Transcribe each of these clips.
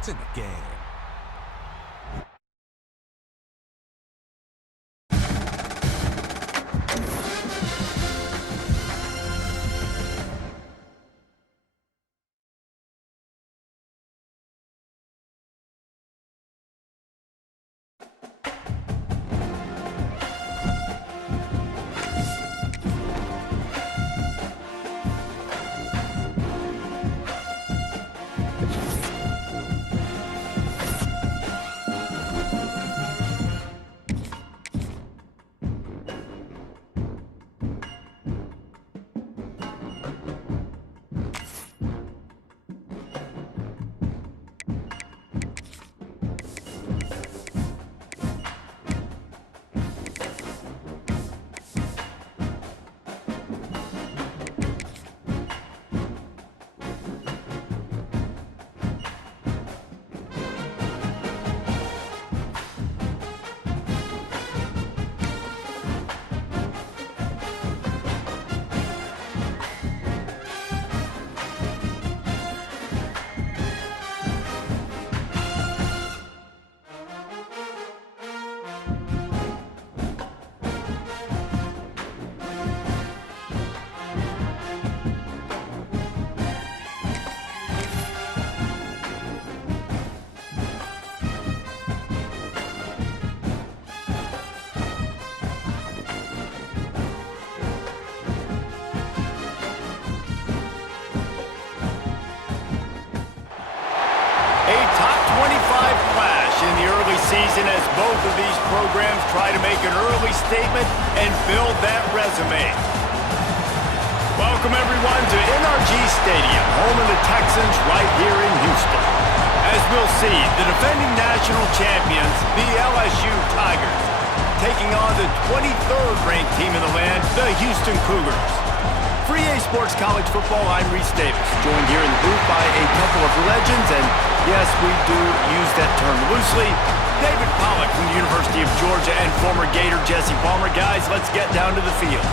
It's in the game. A top 25 clash in the early season as both of these programs try to make an early statement and build that resume. Welcome everyone to NRG Stadium, home of the Texans right here in Houston. As we'll see, the defending national champions, the LSU Tigers, taking on the 23rd ranked team in the land, the Houston Cougars. For EA Sports College Football, I'm Reese Davis, joined here in the booth by a couple of legends, and yes, we do use that term loosely. David Pollack from the University of Georgia and former Gator Jesse Palmer. Guys, let's get down to the field.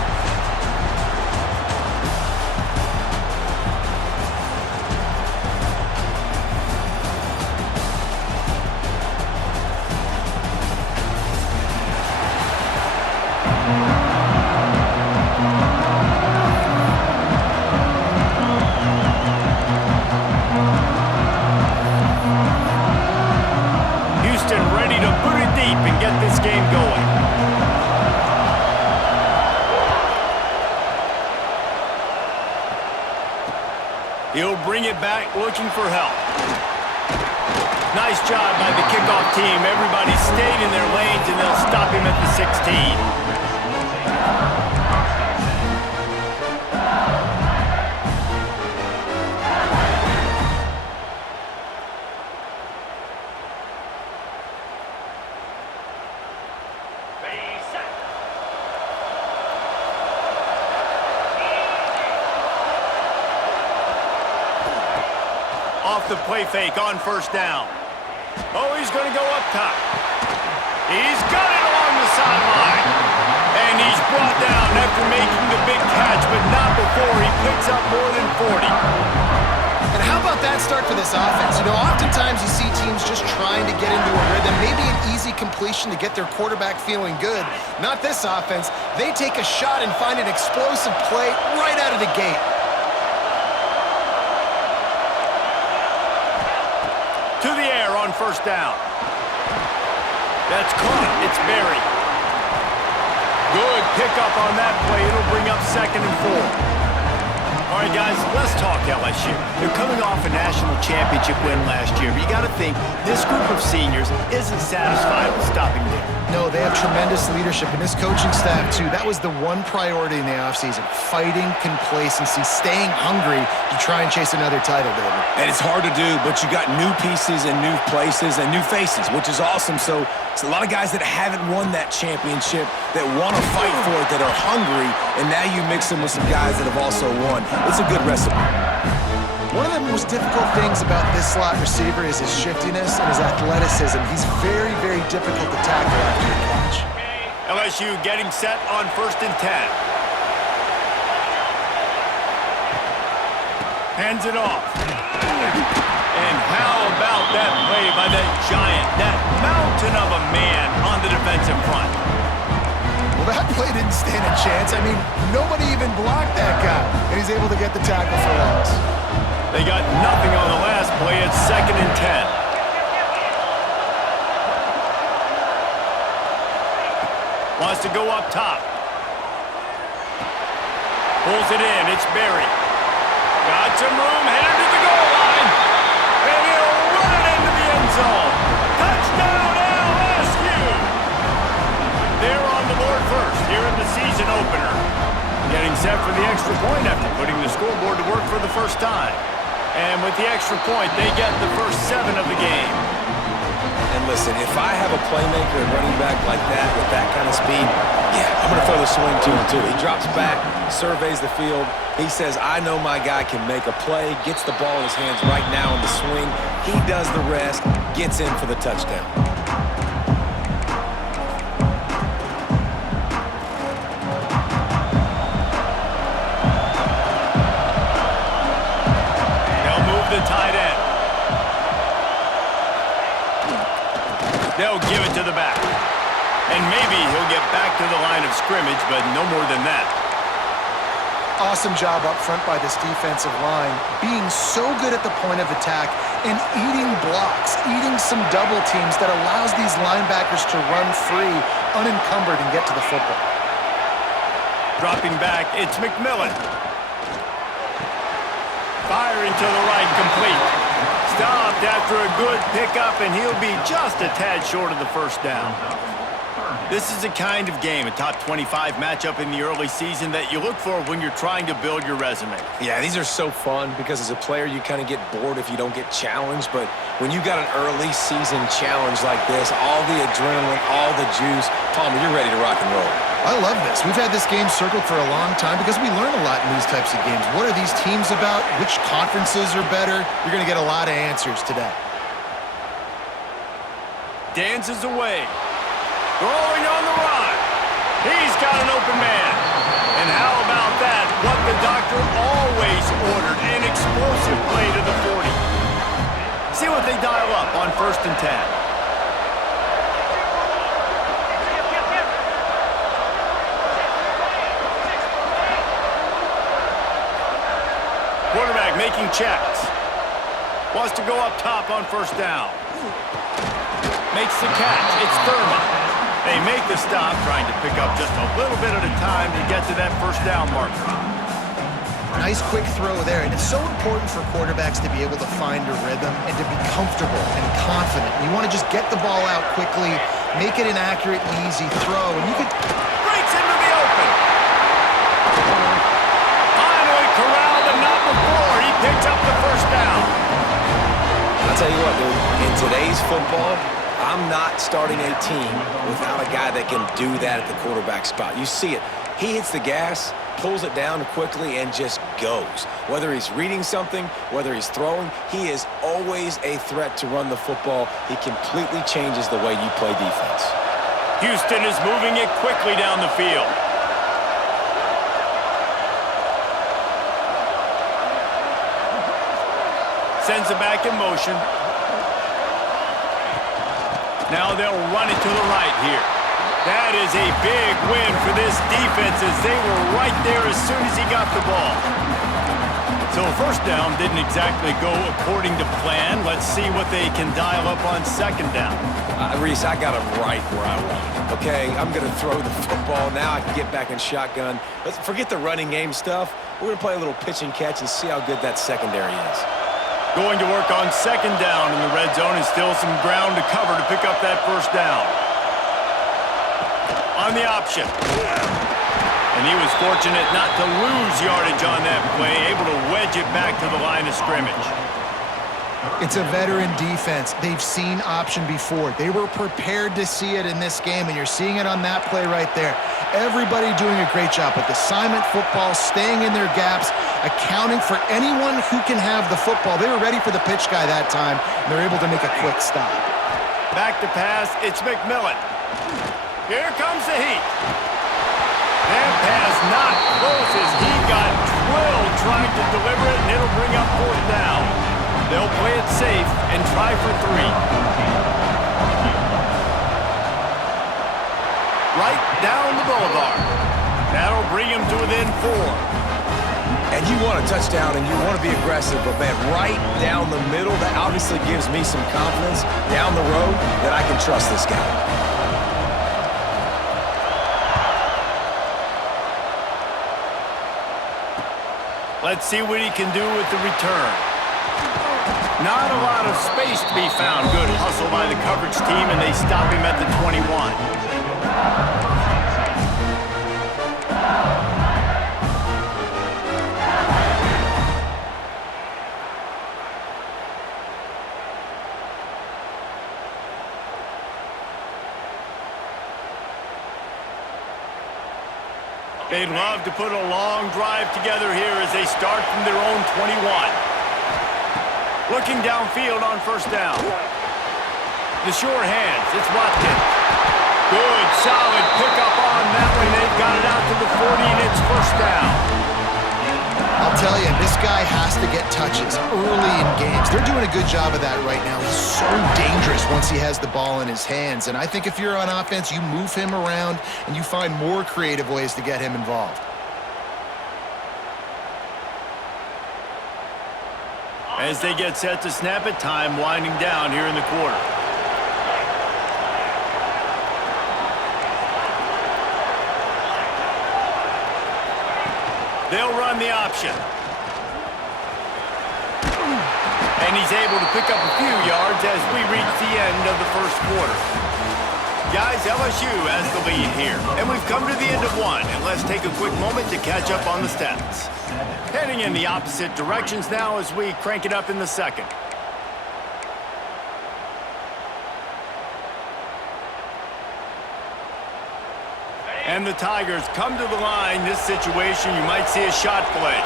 He'll bring it back, looking for help. Nice job by the kickoff team. Everybody stayed in their lanes, and they'll stop him at the 16. Off the play fake on first down. Oh, he's going to go up top. He's got it along the sideline. And he's brought down after making the big catch, but not before he picks up more than 40. And how about that start for this offense? You know, oftentimes you see teams just trying to get into a rhythm, maybe an easy completion to get their quarterback feeling good. Not this offense. They take a shot and find an explosive play right out of the gate. To the air on first down. That's caught. It's Berry. Good pickup on that play. It'll bring up 2nd and 4. All right, guys, let's talk LSU. They're coming off a national championship win last year, but you got to think this group of seniors isn't satisfied with stopping there. No, they have tremendous leadership, and this coaching staff, too. That was the one priority in the offseason, fighting complacency, staying hungry to try and chase another title, David. And it's hard to do, but you got new pieces and new places and new faces, which is awesome. So it's a lot of guys that haven't won that championship that want to fight for it, that are hungry, and now you mix them with some guys that have also won. It's a good recipe. One of the most difficult things about this slot receiver is his shiftiness and his athleticism. He's very, very difficult to tackle after the catch. LSU getting set on 1st and 10. Hands it off. And how about that play by that giant, that mountain of a man on the defensive front? Well, that play didn't stand a chance. I mean, nobody even blocked that guy, and he's able to get the tackle for loss. They got nothing on the last play. It's 2nd and 10. Wants to go up top. Pulls it in. It's Berry. Got some room. Headed to the goal line. And he'll run it into the end zone. Touchdown, LSU! They're on the board first here in the season opener. Getting set for the extra point after putting the scoreboard to work for the first time. And with the extra point, they get the first 7 of the game. And listen, if I have a playmaker and running back like that with that kind of speed, yeah, I'm going to throw the swing to him too. He drops back, surveys the field. He says, I know my guy can make a play, gets the ball in his hands right now on the swing. He does the rest, gets in for the touchdown. They'll move the tight end. They'll give it to the back. And maybe he'll get back to the line of scrimmage, but no more than that. Awesome job up front by this defensive line, being so good at the point of attack and eating blocks, eating some double teams that allows these linebackers to run free, unencumbered, and get to the football. Dropping back, it's McMillan. Firing to the right, complete. Stopped after a good pickup, and he'll be just a tad short of the first down. This is the kind of game, a top 25 matchup in the early season, that you look for when you're trying to build your resume. Yeah, these are so fun because as a player, you kind of get bored if you don't get challenged. But when you got an early season challenge like this, all the adrenaline, all the juice, Palmer, you're ready to rock and roll. I love this. We've had this game circled for a long time because we learn a lot in these types of games. What are these teams about? Which conferences are better? You're going to get a lot of answers today. Dances away. Throwing on the run. He's got an open man. And how about that? What the doctor always ordered, an explosive play to the 40. See what they dial up on 1st and 10. Quarterback making checks. Wants to go up top on 1st down. Makes the catch. It's Thurman. They make the stop, trying to pick up just a little bit at a time to get to that 1st down marker. Nice quick throw there, and it's so important for quarterbacks to be able to find a rhythm and to be comfortable and confident. You want to just get the ball out quickly, make it an accurate and easy throw, and you could... Breaks into the open. Finally corralled, but not before. He picks up the 1st down. I'll tell you what, dude, in today's football, I'm not starting a team without a guy that can do that at the quarterback spot. You see it. He hits the gas, pulls it down quickly, and just goes. Whether he's reading something, whether he's throwing, he is always a threat to run the football. He completely changes the way you play defense. Houston is moving it quickly down the field. Sends it back in motion. Now they'll run it to the right here. That is a big win for this defense as they were right there as soon as he got the ball. So 1st down didn't exactly go according to plan. Let's see what they can dial up on 2nd down. Reese, I got him right where I want him. Okay, I'm going to throw the football. Now I can get back in shotgun. Let's forget the running game stuff. We're going to play a little pitch and catch and see how good that secondary is. Going to work on 2nd down in the red zone, and still some ground to cover to pick up that 1st down. On the option. And he was fortunate not to lose yardage on that play, able to wedge it back to the line of scrimmage. It's a veteran defense. They've seen option before. They were prepared to see it in this game, and you're seeing it on that play right there. Everybody doing a great job with assignment football, staying in their gaps, accounting for anyone who can have the football. They were ready for the pitch guy that time, and they're able to make a quick stop. Back to pass, it's McMillan. Here comes the heat. That pass not close as he got drilled trying to deliver it, and it'll bring up 4th down. They'll play it safe and try for 3. Right down the boulevard. That'll bring him to within 4. And you want a touchdown and you want to be aggressive, but man, right down the middle, that obviously gives me some confidence down the road that I can trust this guy. Let's see what he can do with the return. Not a lot of space to be found. Good hustle by the coverage team, and they stop him at the 21. They'd love to put a long drive together here as they start from their own 21. Looking downfield on first down. The sure hands, it's Watkins. Good, solid pickup on that one. They've got it out to the 40, and it's first down. I'll tell you, this guy has to get touches early in games. They're doing a good job of that right now. He's so dangerous once he has the ball in his hands. And I think if you're on offense, you move him around and you find more creative ways to get him involved. As they get set to snap it, time winding down here in the quarter. They'll run the option. And he's able to pick up a few yards as we reach the end of the first quarter. Guys, LSU has the lead here. And we've come to the end of one. And let's take a quick moment to catch up on the stats. Heading in the opposite directions now as we crank it up in the second. And the Tigers come to the line. This situation, you might see a shot play.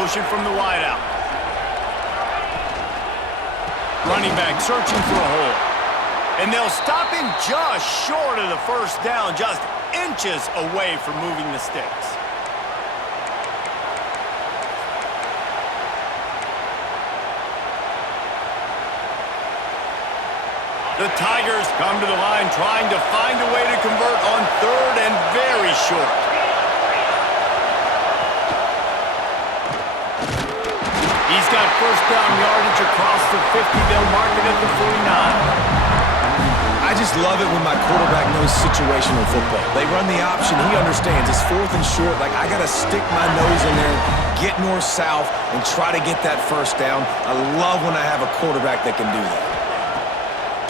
Motion from the wideout. Running back searching for a hole. And they'll stop him just short of the first down, just inches away from moving the sticks. The Tigers come to the line trying to find a way to convert on third and very short. He's got first down yardage across the 50. They'll mark it at the 49. I just love it when my quarterback knows situational football. They run the option. He understands. It's fourth and short. Like, I got to stick my nose in there, get north-south, and try to get that first down. I love when I have a quarterback that can do that.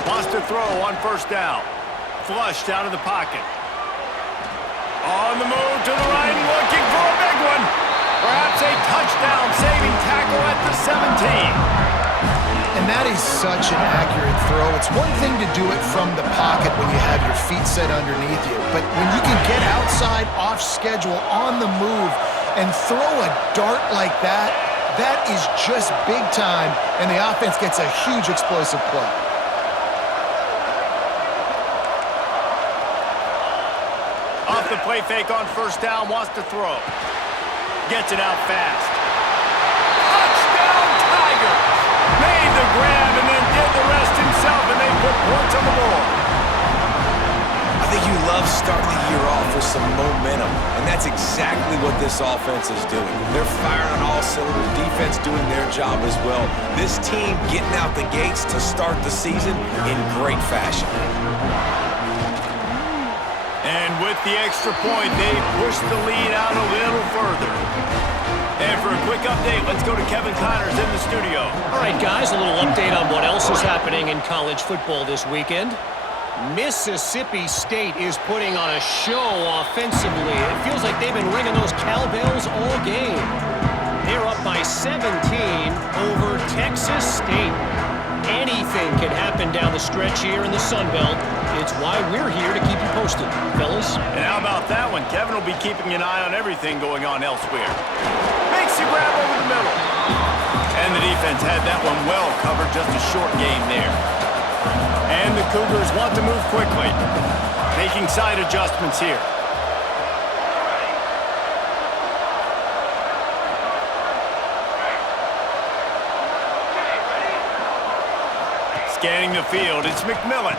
Wants to throw on first down. Flushed out of the pocket. On the move to the right, looking for a big one. Perhaps a touchdown saving tackle at the 17. And that is such an accurate throw. It's one thing to do it from the pocket when you have your feet set underneath you, but when you can get outside, off schedule, on the move, and throw a dart like that, that is just big time, and the offense gets a huge explosive play. Off the play fake on first down, wants to throw. Gets it out fast. Touchdown, Tigers! Made the grab and then did the rest himself, and they put points on the board. I think you love starting the year off with some momentum, and that's exactly what this offense is doing. They're firing on all cylinders, defense doing their job as well. This team getting out the gates to start the season in great fashion. And with the extra point, they push the lead out a little further. And for a quick update, let's go to Kevin Connors in the studio. All right, guys, a little update on what else is happening in college football this weekend. Mississippi State is putting on a show offensively. It feels like they've been ringing those cowbells all game. They're up by 17 over Texas State. Anything can happen down the stretch here in the Sun Belt. It's why we're here to keep you posted, fellas. And how about that one? Kevin will be keeping an eye on everything going on elsewhere. Makes the grab over the middle. And the defense had that one well covered, just a short game there. And the Cougars want to move quickly, making side adjustments here. scanning the field. It's McMillan.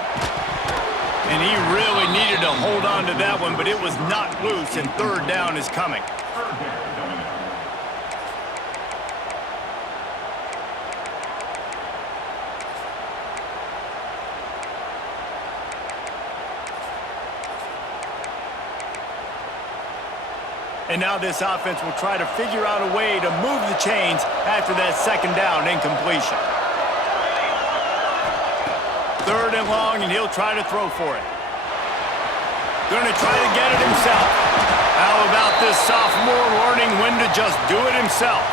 And he really needed to hold on to that one, but it was not loose, and third down is coming. And now this offense will try to figure out a way to move the chains after that second down incompletion. Third and long, and he'll try to throw for it. Going to try to get it himself. How about this sophomore learning when to just do it himself?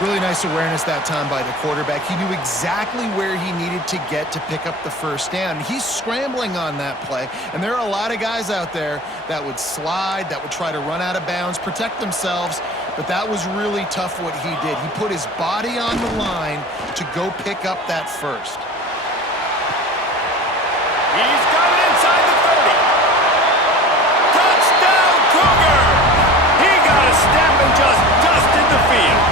Really nice awareness that time by the quarterback. He knew exactly where he needed to get to pick up the first down. He's scrambling on that play, and there are a lot of guys out there that would slide, that would try to run out of bounds, protect themselves, but that was really tough what he did. He put his body on the line to go pick up that first. He's got it inside the 30. Touchdown, Cougar! He got a step and just dusted the field.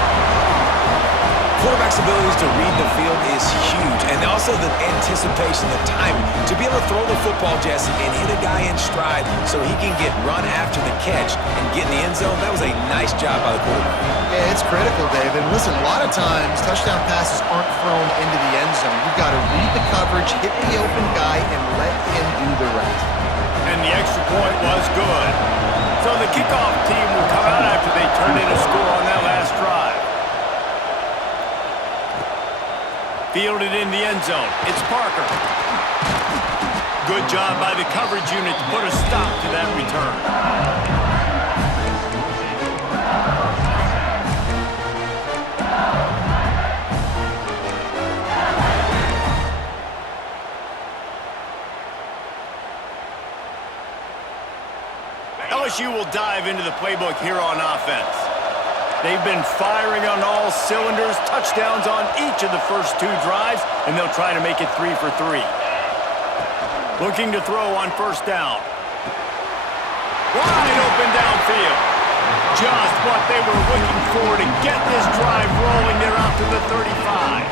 Quarterback's abilities to read the field is huge, and also the anticipation, the timing. To be able to throw the football, Jesse, and hit a guy in stride so he can get run after the catch and get in the end zone, that was a nice job by the quarterback. Yeah, it's critical, David. Listen, a lot of times touchdown passes aren't thrown into the end zone. You've got to read the coverage, hit the open guy, and let him do the rest. And the extra point was good. So the kickoff team will come out after they turn in a score on that last drive. Fielded in the end zone. It's Parker. Good job by the coverage unit to put a stop to that return. LSU will dive into the playbook here on offense. They've been firing on all cylinders, touchdowns on each of the first two drives, and they'll try to make it 3 for 3. Looking to throw on first down. Wide open downfield. Just what they were looking for to get this drive rolling. They're out to the 35.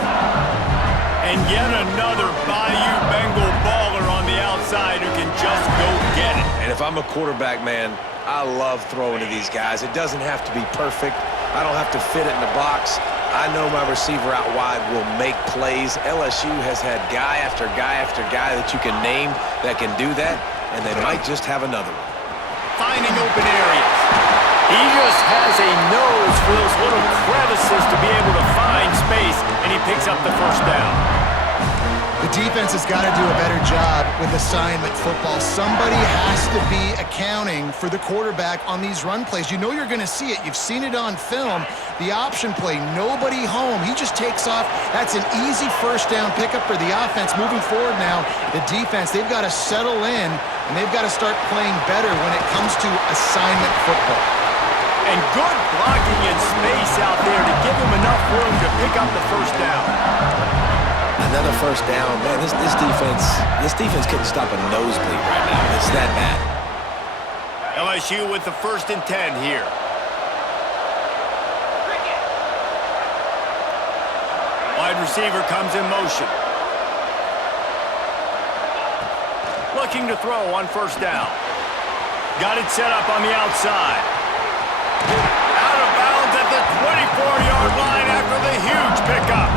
And yet another Bayou Bengal baller on the outside who can just go get it. And if I'm a quarterback, man, I love throwing to these guys. It doesn't have to be perfect. I don't have to fit it in the box. I know my receiver out wide will make plays. LSU has had guy after guy after guy that you can name that can do that, and they might just have another one. Finding open areas. He just has a nose for those little crevices to be able to find space, and he picks up the first down. The defense has got to do a better job with assignment football. Somebody has to be accounting for the quarterback on these run plays. You know you're going to see it. You've seen it on film. The option play, nobody home. He just takes off. That's an easy first down pickup for the offense. Moving forward now, the defense, they've got to settle in, and they've got to start playing better when it comes to assignment football. And good blocking in space out there to give him enough room to pick up the first down. Another first down. Man, this defense couldn't stop a nosebleed right now. It's that bad. LSU with the 1st and 10 here. Wide receiver comes in motion. Looking to throw on first down. Got it set up on the outside. Out of bounds at the 24-yard line after the huge pickup.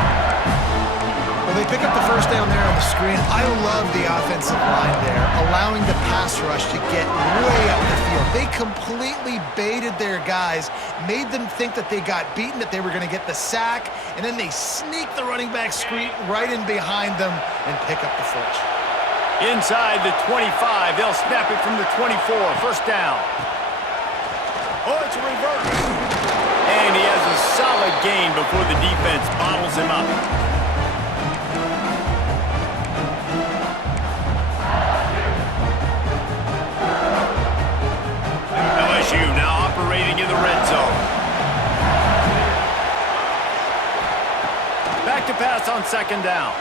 They pick up the first down there on the screen. I love the offensive line there, allowing the pass rush to get way up the field. They completely baited their guys, made them think that they got beaten, that they were going to get the sack, and then they sneak the running back screen right in behind them and pick up the first. Inside the 25, they'll snap it from the 24, first down. Oh, it's a reverse. And he has a solid gain before the defense bottles him up. LSU now operating in the red zone. Back to pass on second down.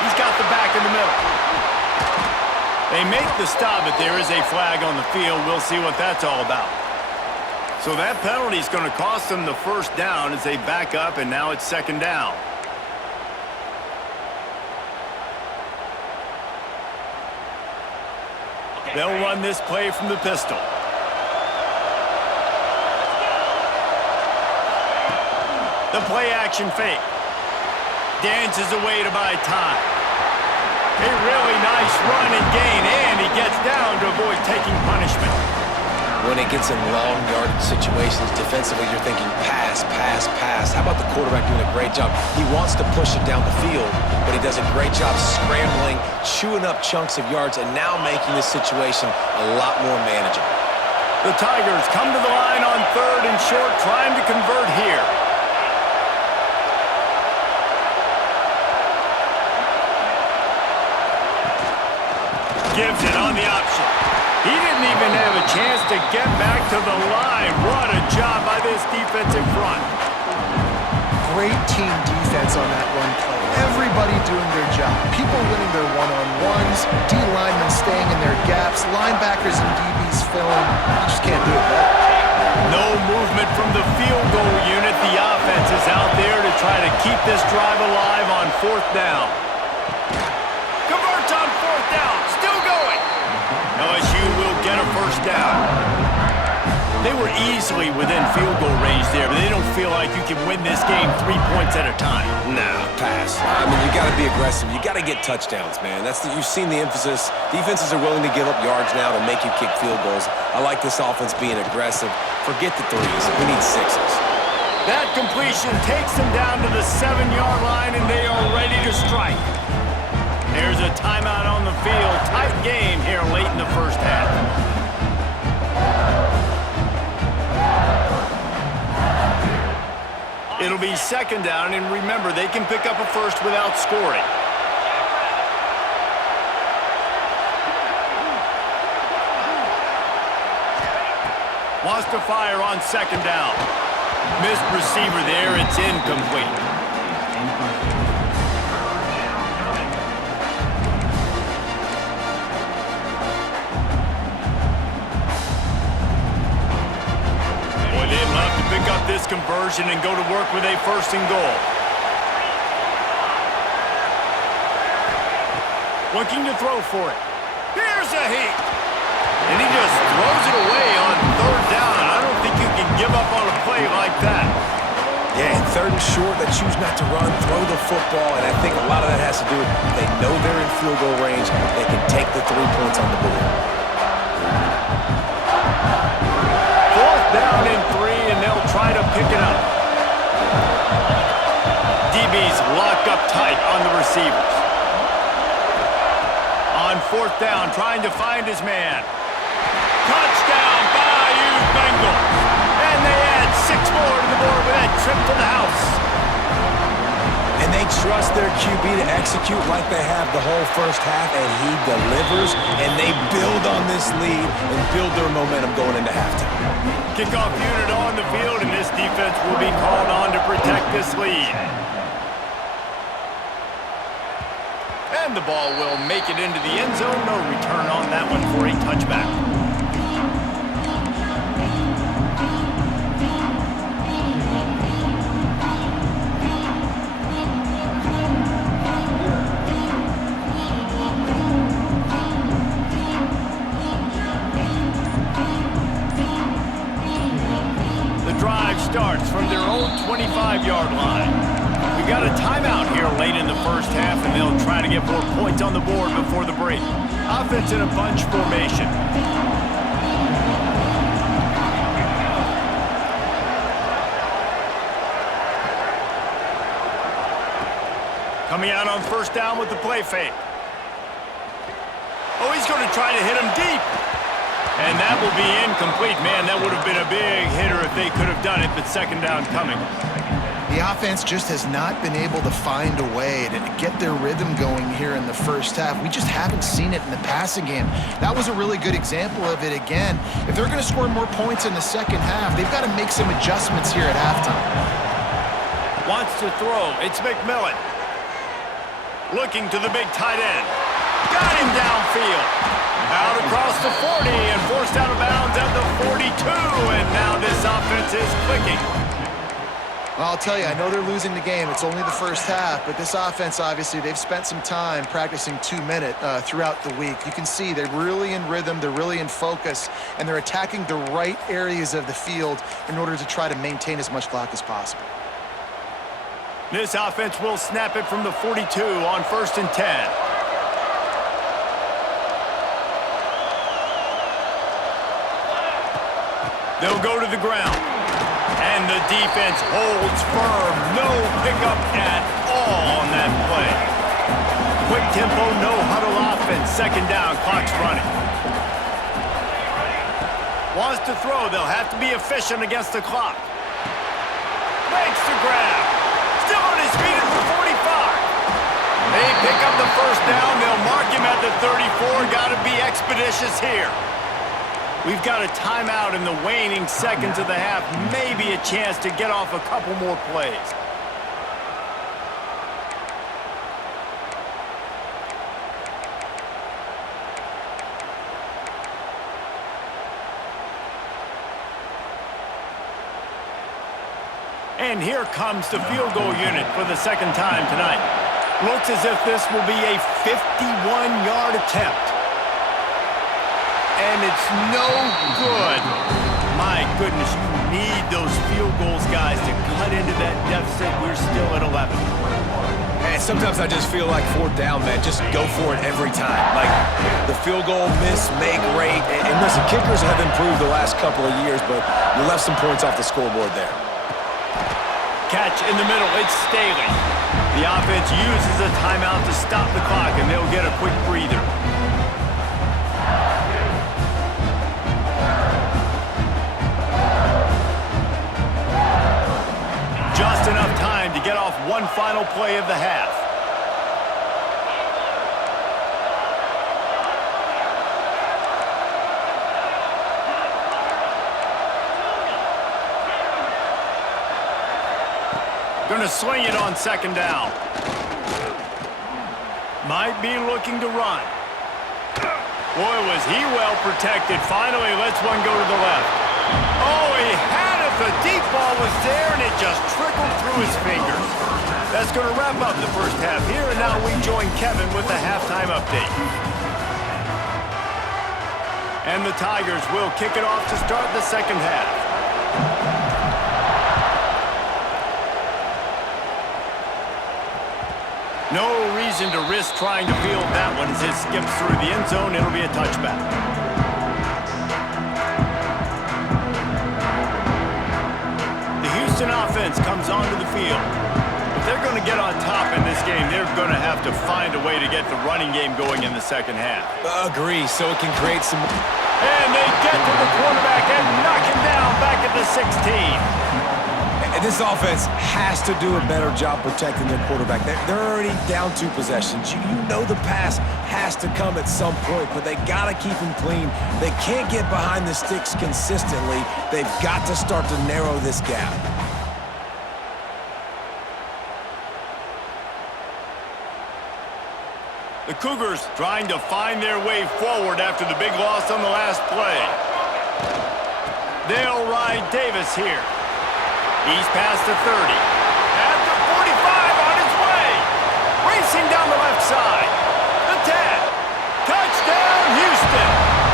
He's got the back in the middle. They make the stop, but there is a flag on the field. We'll see what that's all about. So that penalty is going to cost them the first down as they back up, and now it's second down. They'll run this play from the pistol. The play action fake. Dances away to buy time. A really nice run and gain, and he gets down to avoid taking punishment. When it gets in long yardage situations, defensively, you're thinking pass, pass, pass. How about the quarterback doing a great job? He wants to push it down the field, but he does a great job scrambling, chewing up chunks of yards, and now making this situation a lot more manageable. The Tigers come to the line on 3rd and short, trying to convert here. Gives it on the option. He didn't even have a chance to get back to the line. What a job by this defensive front. Great team defense on that run play. Everybody doing their job. People winning their one-on-ones, D linemen staying in their gaps, linebackers and DBs filling. You just can't do it better. No movement from the field goal unit. The offense is out there to try to keep this drive alive on 4th down. Converts on 4th down. Still going. LSU will get a 1st down. They were easily within field goal range there, but they don't feel like you can win this game 3 points at a time. Nah, pass. I mean, you got to be aggressive. You got to get touchdowns, man. You've seen the emphasis. Defenses are willing to give up yards now to make you kick field goals. I like this offense being aggressive. Forget the 3s. We need 6s. That completion takes them down to the 7-yard line, and they are ready to strike. There's a timeout on the field. Tight game here late in the first half. It'll be 2nd down, and remember, they can pick up a 1st without scoring. Wants to fire on 2nd down. Missed receiver there. It's incomplete. Pick up this conversion and go to work with a 1st and goal. Looking to throw for it. Here's a heat. And he just throws it away on 3rd down. I don't think you can give up on a play like that. Yeah, 3rd and short, they choose not to run, throw the football, and I think a lot of that has to do with they know they're in field goal range. They can take the 3 points on the board. 4th down and 3. They'll try to pick it up. DB's locked up tight on the receivers. On 4th down, trying to find his man. Touchdown, Bayou Bengals. And they add 6 more to the board with that trip to the house. And they trust their QB to execute like they have the whole first half, and he delivers, and they build on this lead and build their momentum going into halftime. Kickoff unit on the field, and this defense will be called on to protect this lead. And the ball will make it into the end zone. No return on that one for a touchback. Starts from their own 25-yard line. We got a timeout here late in the first half, and they'll try to get more points on the board before the break. Offense in a bunch formation. Coming out on 1st down with the play fake. Oh, he's going to try to hit him deep. And that will be incomplete. Man, that would have been a big hitter if they could have done it, but 2nd down coming. The offense just has not been able to find a way to get their rhythm going here in the first half. We just haven't seen it in the passing game. That was a really good example of it again. If they're going to score more points in the second half, they've got to make some adjustmts here at halftime. Wants to throw. It's McMillan. Looking to the big tight end. Got him downfield. Out across the 40 and forced out of bounds at the 42. And now this offense is clicking. Well, I'll tell you, I know they're losing the game. It's only the first half, but this offense, obviously, they've spent some time practicing 2-minute throughout the week. You can see they're really in rhythm, they're really in focus, and they're attacking the right areas of the field in order to try to maintain as much clock as possible. This offense will snap it from the 42 on 1st and 10. They'll go to the ground. And the defense holds firm. No pickup at all on that play. Quick tempo, no huddle offense. 2nd down, clock's running. Wants to throw. They'll have to be efficient against the clock. Makes the grab. Still on his feet at the 45. They pick up the 1st down. They'll mark him at the 34. Got to be expeditious here. We've got a timeout in the waning seconds of the half. Maybe a chance to get off a couple more plays. And here comes the field goal unit for the 2nd time tonight. Looks as if this will be a 51-yard attempt. And it's no good. My goodness, you need those field goals, guys, to cut into that deficit. We're still at 11. And sometimes I just feel like 4th down, man, just go for it every time. Like the field goal miss, make rate. And listen, kickers have improved the last couple of years, but you left some points off the scoreboard there. Catch in the middle, it's Staley. The offense uses a timeout to stop the clock, and they'll get a quick breather. Just enough time to get off one final play of the half. Gonna swing it on 2nd down. Might be looking to run. Boy, was he well protected. Finally lets one go to the left. Oh, he had it. The deep ball was there, and it just trickled through his fingers. That's going to wrap up the 1st half here, and now we join Kevin with the halftime update. And the Tigers will kick it off to start the 2nd half. No reason to risk trying to field that one as it skips through the end zone. It'll be a touchback. The Houston offense comes onto the field. If they're going to get on top in this game, they're going to have to find a way to get the running game going in the 2nd half. Agree, so it can create some... And they get to the quarterback and knock him down back at the 16. And this offense has to do a better job protecting their quarterback. They're already down 2 possessions. You know the pass has to come at some point, but they got to keep him clean. They can't get behind the sticks consistently. They've got to start to narrow this gap. The Cougars trying to find their way forward after the big loss on the last play. They'll ride Davis here. He's past the 30. At the 45 on his way. Racing down the left side. The 10. Touchdown, Houston.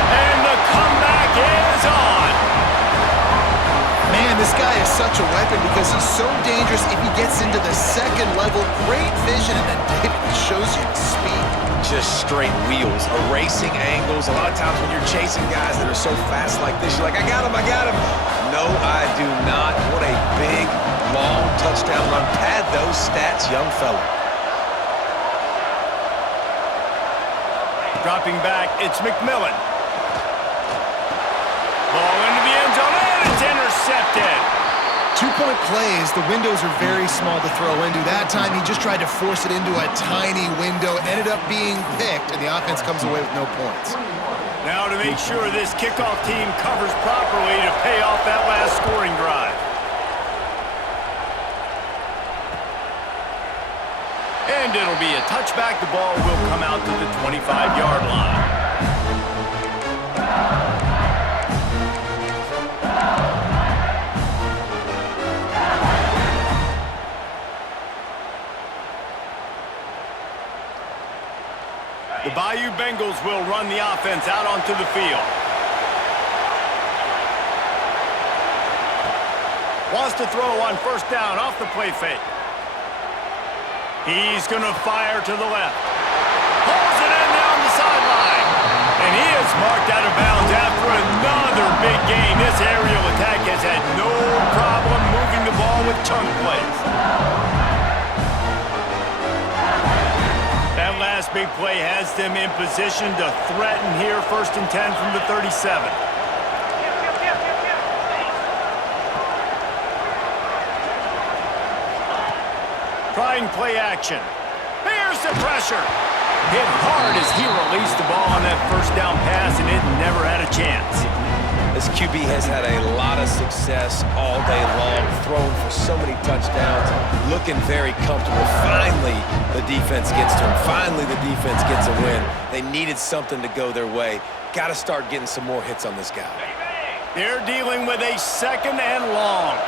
And the comeback is on. Man, this guy is such a weapon because he's so dangerous if he gets into the 2nd level. Great vision, and then David shows you the speed. Just straight wheels, erasing angles. A lot of times when you're chasing guys that are so fast like this, you're like, I got him, I got him. No, I do not. What a big, long touchdown run. Pad those stats, young fella. Dropping back, it's McMillan. Ball into the end zone, and it's intercepted. 2-point plays, the windows are very small to throw into. That time, he just tried to force it into a tiny window, ended up being picked, and the offense comes away with no points. Now to make sure this kickoff team covers properly to pay off that last scoring drive. And it'll be a touchback. The ball will come out to the 25-yard line. Bengals will run the offense out onto the field. Wants to throw on first down off the play fake. He's going to fire to the left. Pulls it in down the sideline. And he is marked out of bounds after another big game. This aerial attack has had no problem moving the ball with chunk plays. That last big play has them in position to threaten here, 1st and 10 from the 37. Trying play action. Here's the pressure. Hit hard as he released the ball on that first down pass, and it never had a chance. This QB has had a lot of success all day long, throwing for so many touchdowns, looking very comfortable. Finally, the defense gets to him. Finally, the defense gets a win. They needed something to go their way. Got to start getting some more hits on this guy. They're dealing with a 2nd and long.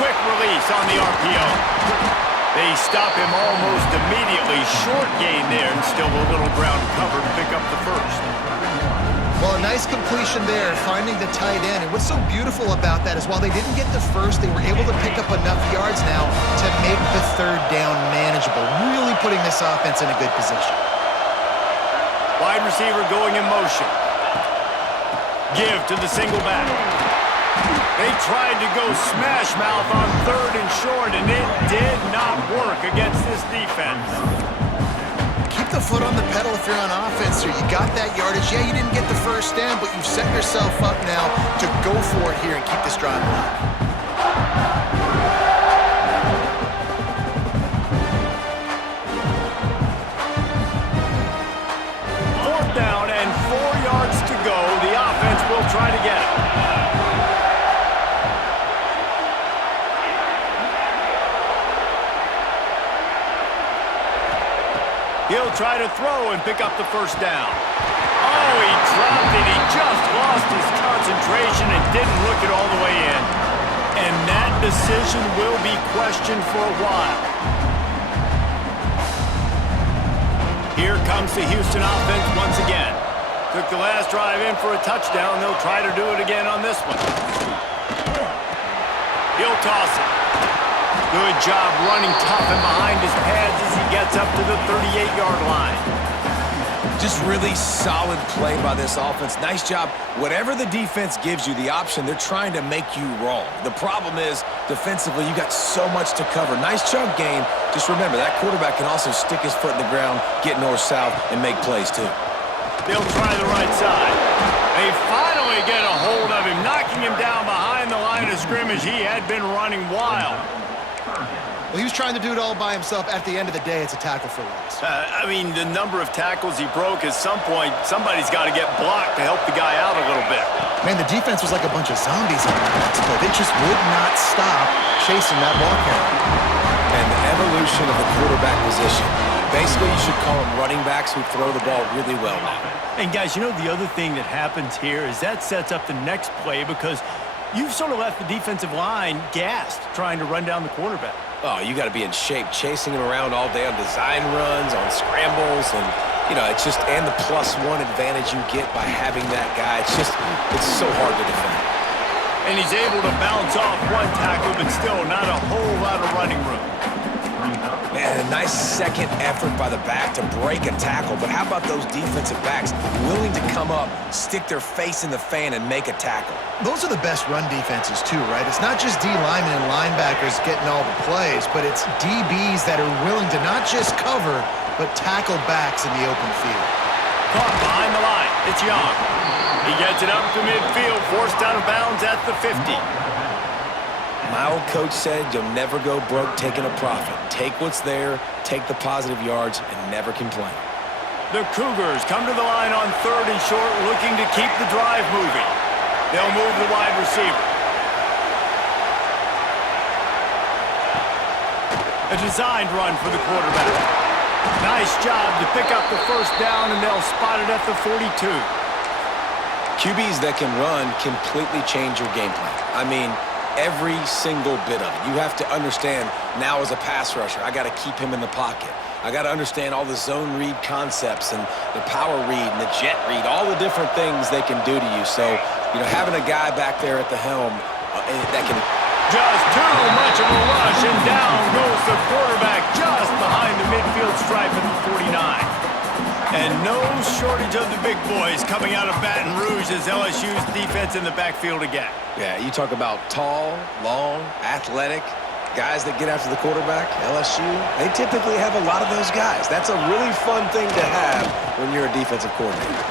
Quick release on the RPO. They stop him almost immediately. Short gain there, and still a little ground cover to pick up the first. Well, a nice completion there, finding the tight end. And what's so beautiful about that is while they didn't get the first, they were able to pick up enough yards now to make the 3rd down manageable, really putting this offense in a good position. Wide receiver going in motion. Give to the single back. They tried to go smash mouth on 3rd and short, and it did not work against this defense. Keep the foot on the pedal if you're on offense here. You got that yardage. Yeah, you didn't get the first down, but you've set yourself up now to go for it here and keep this drive alive. 4th down and 4 yards to go. The offense will try to get it. He'll try to throw and pick up the first down. Oh, he dropped it. He just lost his concentration and didn't look it all the way in. And that decision will be questioned for a while. Here comes the Houston offense once again. Took the last drive in for a touchdown. They'll try to do it again on this one. He'll toss it. Good job running tough and behind his pads as he gets up to the 38-yard line. Just really solid play by this offense. Nice job. Whatever the defense gives you the option, they're trying to make you wrong. The problem is, defensively, you got so much to cover. Nice chunk game. Just remember, that quarterback can also stick his foot in the ground, get north-south, and make plays too. They'll try the right side. They finally get a hold of him, knocking him down behind the line of scrimmage. He had been running wild. Well, he was trying to do it all by himself. At the end of the day, it's a tackle for loss. I mean, the number of tackles he broke, at some point, somebody's got to get blocked to help the guy out a little bit. Man, the defense was like a bunch of zombies on that next play. They just would not stop chasing that ball carrier. And the evolution of the quarterback position. Basically, you should call them running backs who throw the ball really well now. And, guys, you know the other thing that happens here is that sets up the next play because you've sort of left the defensive line gassed trying to run down the quarterback. Oh, you got to be in shape, chasing him around all day on design runs, on scrambles, and, you know, it's just, and the +1 advantage you get by having that guy. It's just, it's so hard to defend. And he's able to bounce off one tackle, but still not a whole lot of running room. Man, a nice second effort by the back to break a tackle, but how about those defensive backs willing to come up, stick their face in the fan, and make a tackle? Those are the best run defenses, too, right? It's not just D linemen and linebackers getting all the plays, but it's DBs that are willing to not just cover, but tackle backs in the open field. Caught behind the line. It's Young. He gets it up to midfield, forced out of bounds at the 50. My old coach said you'll never go broke taking a profit. Take what's there, take the positive yards, and never complain. The Cougars come to the line on 3rd and short, looking to keep the drive moving. They'll move the wide receiver. A designed run for the quarterback. Nice job to pick up the first down, and they'll spot it at the 42. QBs that can run completely change your game plan. I mean, Every single bit of it. You have to understand now as a pass rusher, I got to keep him in the pocket. I got to understand all the zone read concepts and the power read and the jet read, all the different things they can do to you. So, having a guy back there at the helm that can... Just too much of a rush, and down goes the quarterback just behind the midfield stripe at the 49. And no shortage of the big boys coming out of Baton Rouge as LSU's defense in the backfield again. Yeah, you talk about tall, long, athletic, guys that get after the quarterback, LSU, they typically have a lot of those guys. That's a really fun thing to have when you're a defensive coordinator.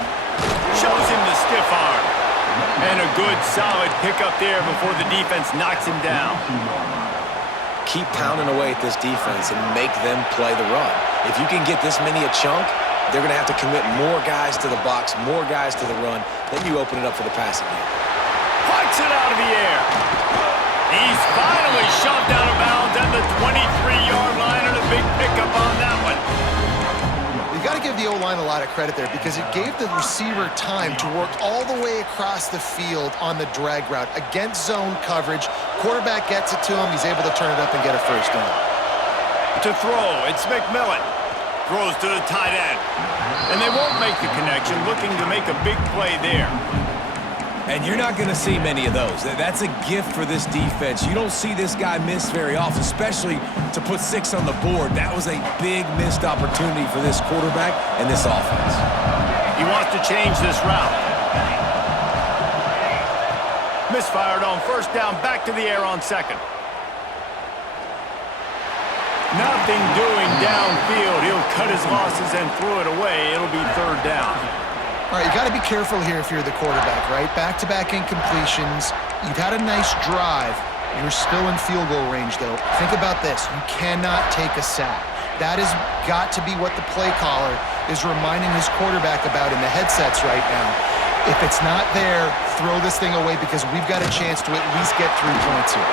Shows him the stiff arm. And a good, solid pickup there before the defense knocks him down. Keep pounding away at this defense and make them play the run. If you can get this many a chunk, they're going to have to commit more guys to the box, more guys to the run. Then you open it up for the passing game. Plucks it out of the air. He's finally shoved out of bounds at the 23-yard line, and a big pickup on that one. You got to give the O-line a lot of credit there because it gave the receiver time to work all the way across the field on the drag route against zone coverage. Quarterback gets it to him. He's able to turn it up and get a first down. To throw, it's McMillan. Throws to the tight end. And they won't make the connection, looking to make a big play there. And you're not going to see many of those. That's a gift for this defense. You don't see this guy miss very often, especially to put 6 on the board. That was a big missed opportunity for this quarterback and this offense. He wants to change this route. Misfired on first down, back to the air on second. Nothing doing downfield. He'll cut his losses and throw it away. It'll be third down. All right, you got to be careful here if you're the quarterback, right? Back-to-back incompletions. You've had a nice drive. You're still in field goal range, though. Think about this. You cannot take a sack. That has got to be what the play caller is reminding his quarterback about in the headsets right now. If it's not there, throw this thing away because we've got a chance to at least get 3 points here.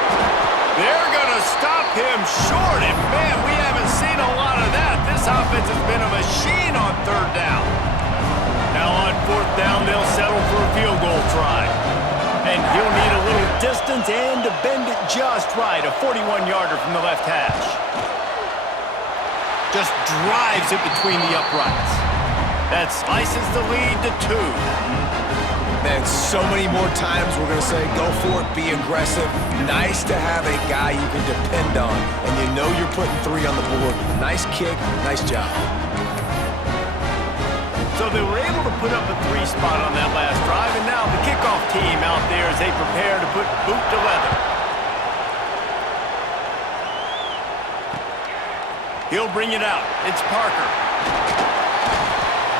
They're going to stop him short, and man, we haven't seen a lot of that. This offense has been a machine on third down. Now on fourth down, they'll settle for a field goal try. And he'll need a little distance and to bend it just right. A 41-yarder from the left hash. Just drives it between the uprights. That slices the lead to 2. Man, so many more times we're going to say, go for it, be aggressive. Nice to have a guy you can depend on, and you know you're putting 3 on the board. Nice kick, nice job. So they were able to put up a 3 spot on that last drive, and now the kickoff team out there as they prepare to put boot to leather. He'll bring it out. It's Parker.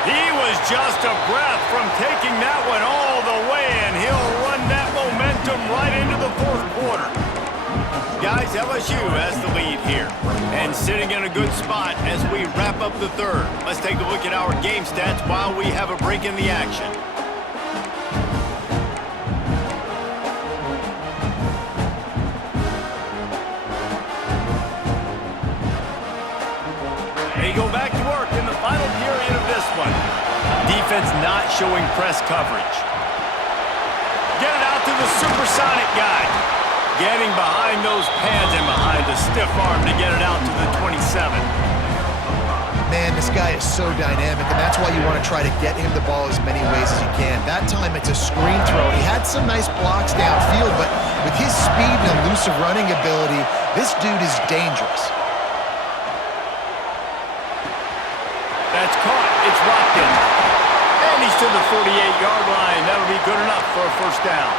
He was just a breath from taking that one all the way, and he'll run that momentum right into the fourth quarter. Guys, LSU has the lead here, and sitting in a good spot as we wrap up the third. Let's take a look at our game stats while we have a break in the action. They go back to work in the final period of this one. Defense not showing press coverage. Get it out to the supersonic guy. Getting behind those pads and behind a stiff arm to get it out to the 27. Man, this guy is so dynamic, and that's why you want to try to get him the ball as many ways as you can. That time it's a screen throw. He had some nice blocks downfield, but with his speed and elusive running ability, this dude is dangerous. That's caught. It's locked in. And he's to the 48-yard line. That'll be good enough for a first down.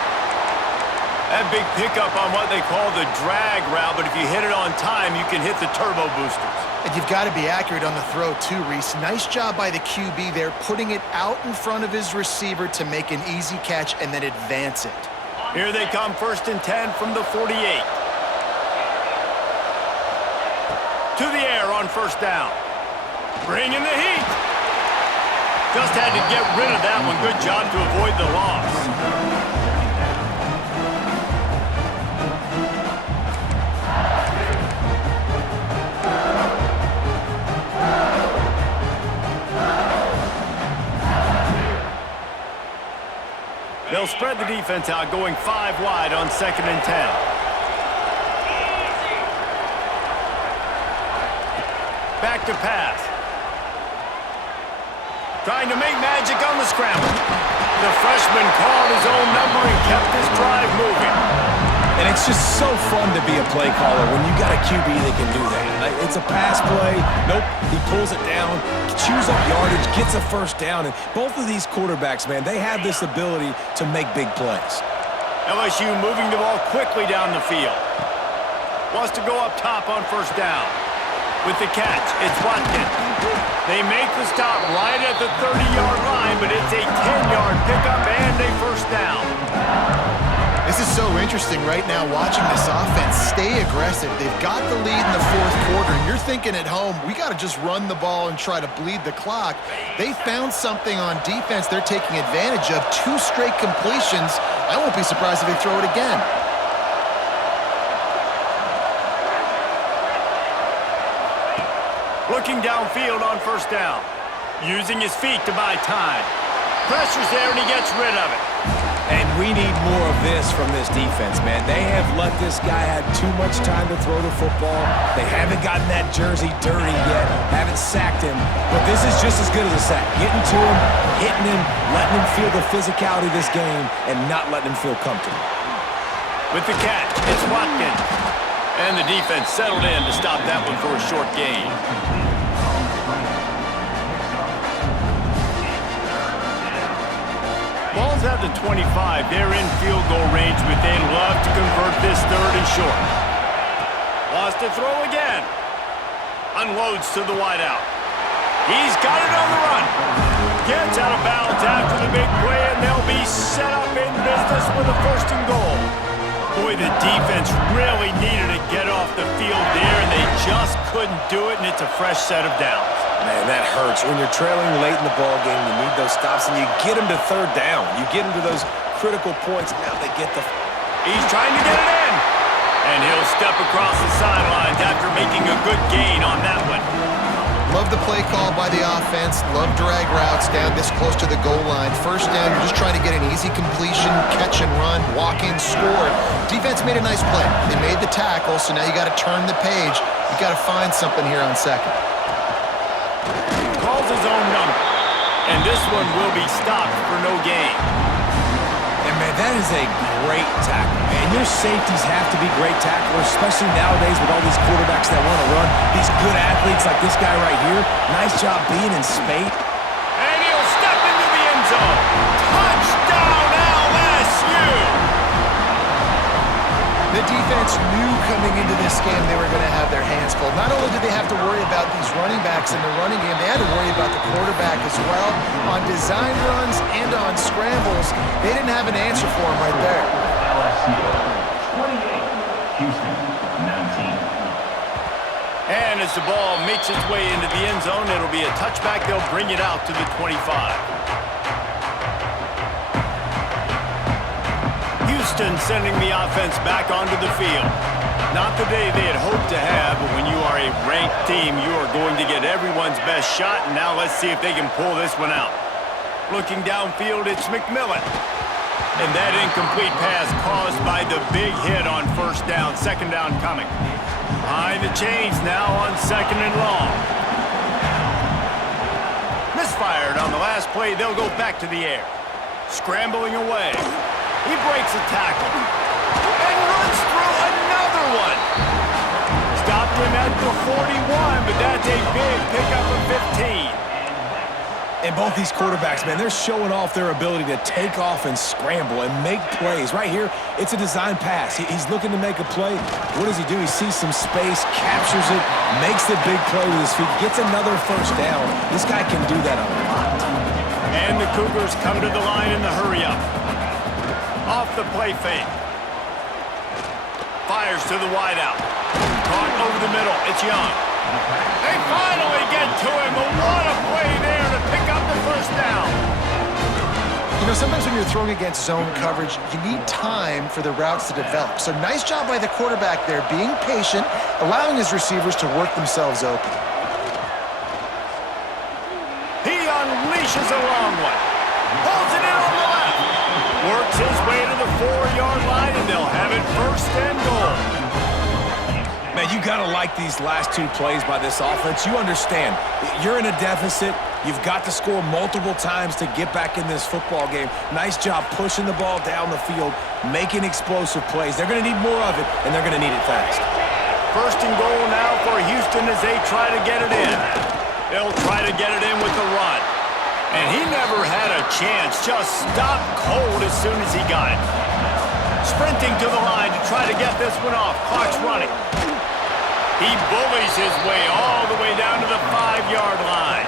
That big pickup on what they call the drag route, but if you hit it on time, you can hit the turbo boosters. And you've got to be accurate on the throw too, Reese. Nice job by the QB there, putting it out in front of his receiver to make an easy catch and then advance it. Here they come, 1st and 10 from the 48. To the air on first down. Bringing the heat. Just had to get rid of that one. Good job to avoid the loss. They'll spread the defense out, going 5 wide on 2nd and 10. back to pass. Trying to make magic on the scramble. The freshman called his own number and kept this drive moving. And it's just so fun to be a play caller when you got a QB that can do that. It's a pass play. Nope, he pulls it down, chews up yardage, gets a first down. And both of these quarterbacks, man, they have this ability to make big plays. LSU moving the ball quickly down the field. Wants to go up top on first down. With the catch, it's Watkins. They make the stop right at the 30-yard line, but it's a 10-yard pickup and a first down. This is so interesting right now watching this offense stay aggressive. They've got the lead in the fourth quarter, and you're thinking at home, we got to just run the ball and try to bleed the clock. They found something on defense they're taking advantage of. 2 straight completions. I won't be surprised if they throw it again. Looking downfield on first down. Using his feet to buy time. Pressure's there, and he gets rid of it. And we need more of this from this defense, man. They have let this guy have too much time to throw the football. They haven't gotten that jersey dirty yet, haven't sacked him. But this is just as good as a sack. Getting to him, hitting him, letting him feel the physicality of this game, and not letting him feel comfortable. With the catch, it's Watkins. And the defense settled in to stop that one for a short gain. Ball's at the 25. They're in field goal range, but they'd love to convert this third and short. Wants to throw again. Unloads to the wideout. He's got it on the run. Gets out of bounds after the big play, and they'll be set up in business with a first and goal. Boy, the defense really needed to get off the field there, and they just couldn't do it, and it's a fresh set of downs. Man, that hurts. When you're trailing late in the ball game, you need those stops, and you get them to third down. You get them to those critical points, and now they get the... He's trying to get it in. And he'll step across the sidelines after making a good gain on that one. Love the play call by the offense. Love drag routes down this close to the goal line. First down, you're just trying to get an easy completion, catch and run, walk in, score. Defense made a nice play. They made the tackle, so now you got to turn the page. You got to find something here on second. Calls his own number. And this one will be stopped for no gain. And, man, that is a great tackle. And your safeties have to be great tacklers, especially nowadays with all these quarterbacks that want to run. These good athletes like this guy right here. Nice job being in space. And he'll step into the end zone. Touchdown, LSU! The defense knew coming into this game they were going to have their hands full. Not only did they have to worry about these running backs in the running game, they had to worry about the quarterback as well. On design runs and on scrambles, they didn't have an answer for him right there. LSU 28, Houston 19. And as the ball makes its way into the end zone, it'll be a touchback. They'll bring it out to the 25. Houston sending the offense back onto the field. Not the day they had hoped to have, but when you are a ranked team, you are going to get everyone's best shot, and now let's see if they can pull this one out. Looking downfield, it's McMillan. And that incomplete pass caused by the big hit on first down. Second down coming. Behind the chains now on second and long. Misfired on the last play. They'll go back to the air. Scrambling away. He breaks a tackle and runs through another one. Stopped him at the 41, but that's a big pickup of 15. And both these quarterbacks, man, they're showing off their ability to take off and scramble and make plays. Right here, it's a design pass. He's looking to make a play. What does he do? He sees some space, captures it, makes the big play with his feet, gets another first down. This guy can do that a lot. And the Cougars come to the line in the hurry-up. Off the play fake. Fires to the wideout. Caught over the middle. It's Young. They finally get to him. But what a play there to pick up the first down. You know, sometimes when you're throwing against zone coverage, you need time for the routes to develop. So nice job by the quarterback there, being patient, allowing his receivers to work themselves open. He unleashes a long one. Holds it in on the left. Works his way to the 4-yard line, and they'll have it first and goal. Man, you got to like these last two plays by this offense. You understand, you're in a deficit. You've got to score multiple times to get back in this football game. Nice job pushing the ball down the field, making explosive plays. They're going to need more of it, and they're going to need it fast. First and goal now for Houston as they try to get it in. They'll try to get it in with the run. And he never had a chance. Just stopped cold as soon as he got it. Sprinting to the line to try to get this one off. Clock's running. He bullies his way all the way down to the 5-yard line.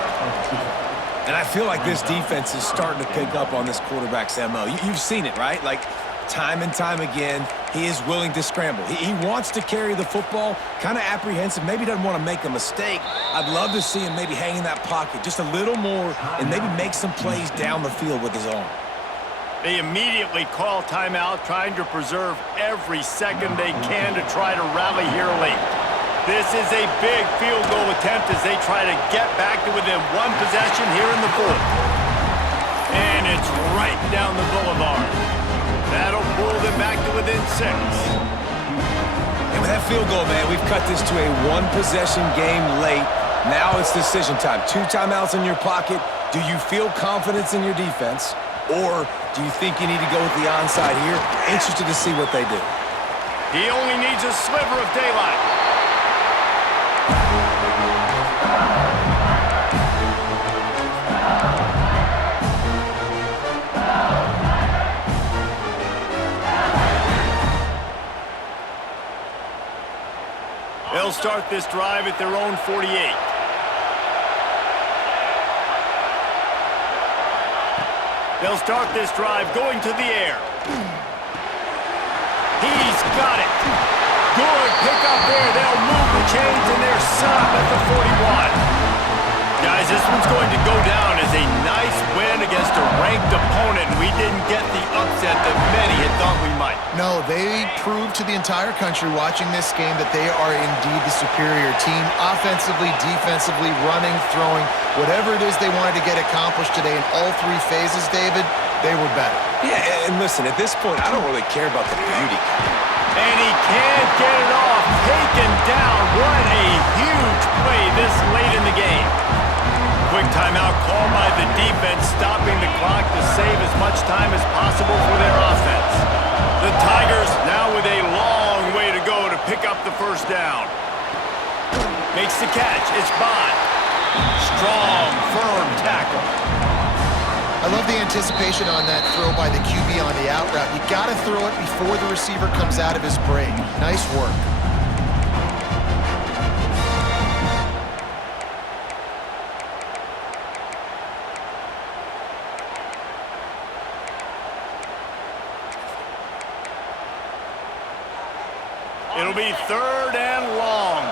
And I feel like this defense is starting to pick up on this quarterback's MO. You've seen it, right? Like, time and time again, he is willing to scramble. He wants to carry the football, kind of apprehensive, maybe doesn't want to make a mistake. I'd love to see him maybe hang in that pocket just a little more and maybe make some plays down the field with his arm. They immediately call timeout, trying to preserve every second they can to try to rally here late. This is a big field goal attempt as they try to get back to within one possession here in the fourth. And it's right down the boulevard. That'll pull them back to within 6. And with that field goal, man, we've cut this to a one-possession game late. Now it's decision time. 2 timeouts in your pocket. Do you feel confidence in your defense? Or do you think you need to go with the onside here? Interested to see what they do. He only needs a sliver of daylight. They'll start this drive at their own 48. They'll start this drive going to the air. He's got it. Good pickup there. They'll move the chains, and they're set up at the 41. Guys, this one's going to go down as a nice win against a ranked opponent. We didn't get the upset that many had thought we might. No, they proved to the entire country watching this game that they are indeed the superior team. Offensively, defensively, running, throwing, whatever it is they wanted to get accomplished today in all 3 phases, David, they were better. Yeah, and listen, at this point, I don't really care about the beauty. And he can't get it off. Taken down. What a huge play this late in the game. Quick timeout called by the defense, stopping the clock to save as much time as possible for their offense. The Tigers now with a long way to go to pick up the first down. Makes the catch. It's Bond. Strong, firm tackle. I love the anticipation on that throw by the QB on the out route. You got to throw it before the receiver comes out of his break. Nice work. It'll be 3rd and long.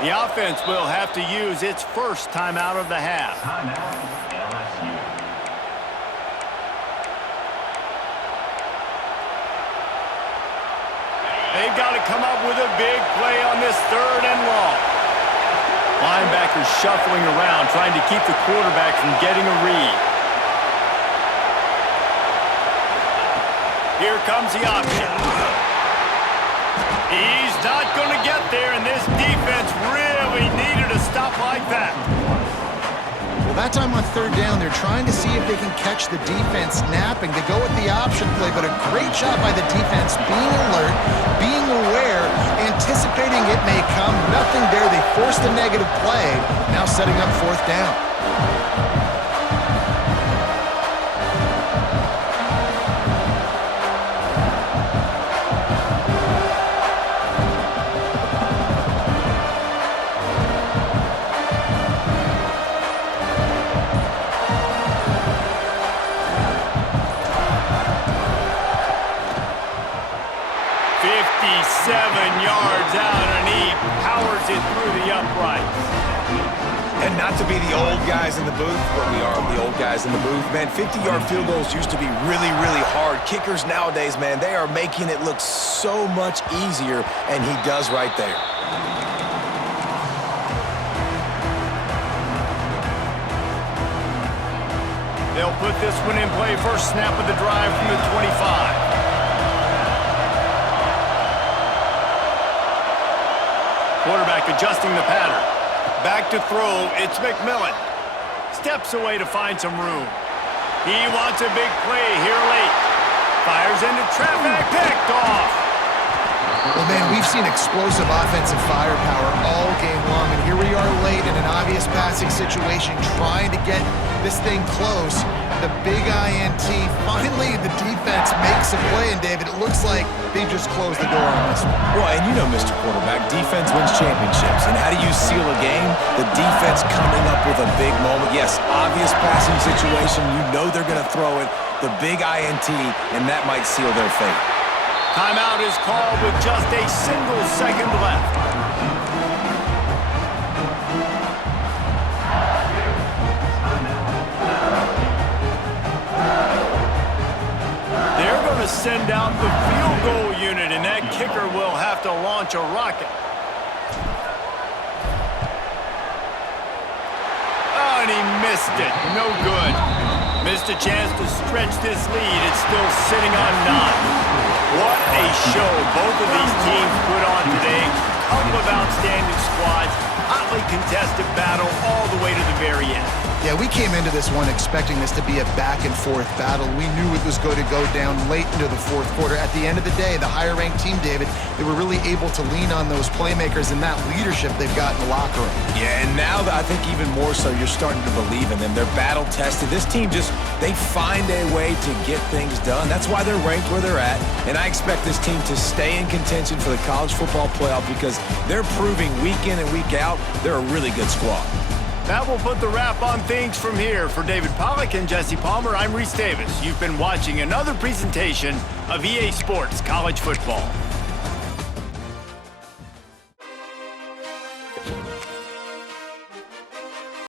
The offense will have to use its first timeout of the half. Timeout, LSU. They've got to come up with a big play on this 3rd and long. Linebackers shuffling around, trying to keep the quarterback from getting a read. Here comes the option. He's not going to get there, and this defense really needed a stop like that. Well, that time on 3rd down, they're trying to see if they can catch the defense napping. They go with the option play, but a great job by the defense being alert, being aware, anticipating it may come. Nothing there. They forced the negative play, now setting up 4th down. Yards out, and he powers it through the uprights. And not to be the old guys in the booth, but we are the old guys in the booth, man. 50-yard field goals used to be really, really hard. Kickers nowadays, man, they are making it look so much easier, and he does right there. They'll put this one in play first snap of the drive from the 25. Quarterback adjusting the pattern. Back to throw, it's McMillan. Steps away to find some room. He wants a big play here late. Fires into traffic, picked off. Well, man, we've seen explosive offensive firepower all game long, and here we are late in an obvious passing situation trying to get this thing close. The big INT, finally the defense makes a play, and David, it looks like they just closed the door on this one. Well, and you know, Mr. Quarterback, defense wins championships. And how do you seal a game? The defense coming up with a big moment. Yes, obvious passing situation. You know they're going to throw it. The big INT, and that might seal their fate. Timeout is called with just a single second left. They're going to send out the field goal unit, and that kicker will have to launch a rocket. Oh, and he missed it. No good. Missed a chance to stretch this lead. It's still sitting on 9. What a show both of these teams put on today. Couple of outstanding squads. Hotly contested battle all the way to the very end. Yeah, we came into this one expecting this to be a back-and-forth battle. We knew it was going to go down late into the fourth quarter. At the end of the day, the higher-ranked team, David, they were really able to lean on those playmakers and that leadership they've got in the locker room. Yeah, and now I think even more so, you're starting to believe in them. They're battle-tested. This team they find a way to get things done. That's why they're ranked where they're at. And I expect this team to stay in contention for the college football playoff because they're proving week in and week out they're a really good squad. That will put the wrap on things from here. For David Pollack and Jesse Palmer, I'm Reese Davis. You've been watching another presentation of EA Sports College Football.